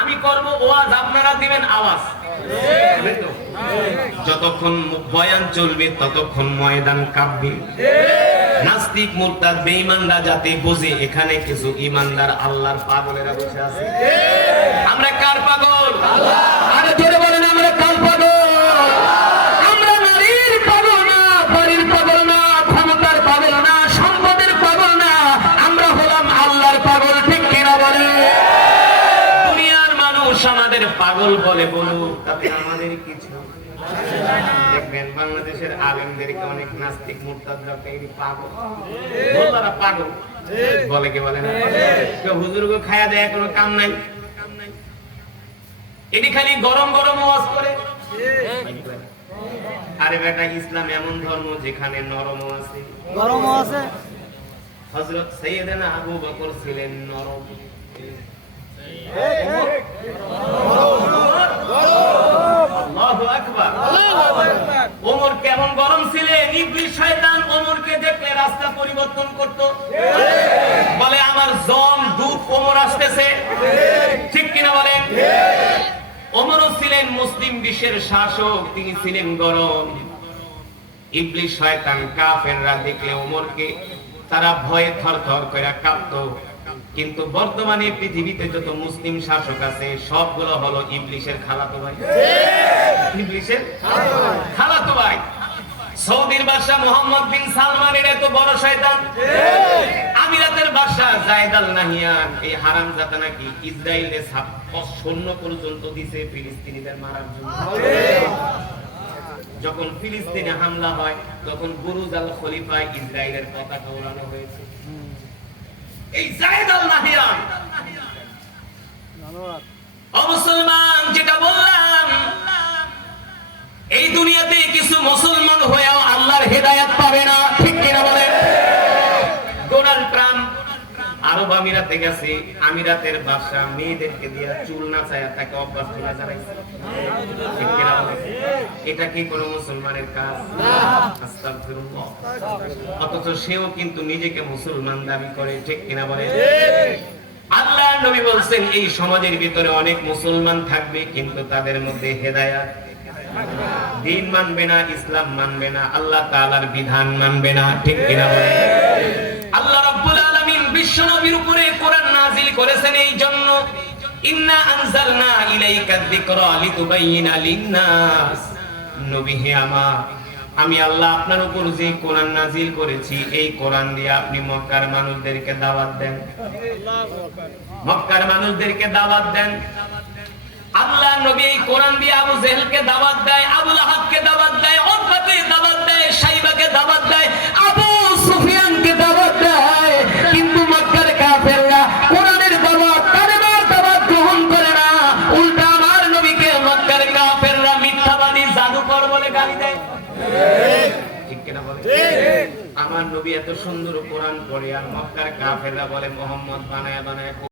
আমি করব ওয়াজ আপনারা দিবেন আওয়াজ। যতক্ষণ বয়ান চলবে ততক্ষণ ময়দান কাঁপবে। নাস্তিক মুরতাদ বেঈমানরা যাতে বোঝে এখানে কিছু ইমানদার আল্লাহর পাগলেরা বসে আছে। আমরা কার পাগল? আরে জোরে বলেন আমরা কার পাগল আমরা নারীর পাগল না বাড়ির পাগল না ক্ষমতার পাগল না সম্পদের পাগল না আমরা হলাম আল্লাহর পাগল ঠিক কিনা বলে দুনিয়ার মানুষ আমাদের পাগল বলে বলুক তাতে আমাদের কিছু দেখবেন বাংলাদেশের আলেমদেরকে অনেক নাস্তিক মুরতাদরা পাগল। বলে কে বলে না? কেউ হুজুরগ খায়া দেয় কোনো কাম নাই। এটি খালি গরম গরম ওয়াজ করে। আরে বেটা ইসলাম এমন ধর্ম যেখানে নরম আছে। গরম আছে। হযরত সাইয়েদনা আবু বকর ছিলেন নরম। ওমর কেমন গরম ছিলেন ইবলিস শয়তান ওমরকে দেখলে রাস্তা পরিবর্তন করত। বলে, আমার জম, দুধ ওমর আসতেছে। ঠিক কিনা বলেন? ওমরও ছিলেন মুসলিম বিশ্বের শাসক, তিনি ছিলেন গরম। ইবলিস শয়তান কাফেররা দেখলে ওমরকে, তারা ভয়ে থরথর করে কাঁপতো। কিন্তু বর্তমানে পৃথিবীতে যত মুসলিম শাসক আছে, সবগুলো হলো ইবলিশের খালাতো ভাই। ইবলিশের খালাতো ভাই। সৌদির বাদশাহ মোহাম্মদ বিন সালমানের এত বড় শয়তান। আমিরাতের বাদশাহ জায়েদ আল নাহিয়ান, এই হারাম জাতা নাকি ইসরায়েলের সাপ সৈন্য পর্যন্ত দিছে ফিলিস্তিনিদের মারার জন্য। যখন ফিলিস্তিনে হামলা হয়, তখন বুরুজ আল খলিফায় ইসরায়েলের পতাকা ওড়ানো হয়েছে। এই জায়েদ আল মুসলমান, যেটা বললাম, এই দুনিয়াতে কিছু মুসলমান হয়েও আল্লাহর হেদায়াত পাবে না, ঠিক কিনা ডোনাল্ড ট্রাম্প আরব আমিরাতে গেছে, আমিরাতের বাদশা মেয়েদেরকে চুল নাচায়া তাকে অভ্যাস বলেন? এটা কি কোনো মুসলমানের কাজ? অথচ সেও কিন্তু নিজেকে মুসলমান দাবি করে, ঠিক কিনা বলে আল্লাহ নবী বলছেন, এই সমাজের ভিতরে অনেক মুসলমান থাকবে, কিন্তু তাদের মধ্যে হেদায়াত দিন মানবে না, ইসলাম মানবে না, আল্লাহ তাআলার বিধান মানবে না। ঠিক কিনা আল্লাহ রাব্বুল আলামিন বিশ্ব নবীর উপরে কোরআন নাযিল করেছেন এই জন্য। ইন্না আনজালনা ইলাইকা যিকরা লিতুবাইয়িনা লিন-নাস। নবী হে আমার আমি আল্লাহ আপনার উপর যে কোরআন নাজিল করেছি, এই কোরআন দিয়ে আপনি মক্কার মানুষদেরকে দাওয়াত দেন। মক্কার মানুষদেরকে দাওয়াত দেন। আল্লাহ নবী এই কোরআন দিয়ে আবু জেহেলকে দাওয়াত দেয় আবুল লাহাবকে দাওয়াত দেয় অর্থাৎ দাওয়াত দেয়, সাইবাকে দাওয়াত দেয়। ঠিক আমার নবী এত সুন্দর কোরআন পড়ে আর মক্কার কাফেলা বলে মোহাম্মদ বানায় বানায়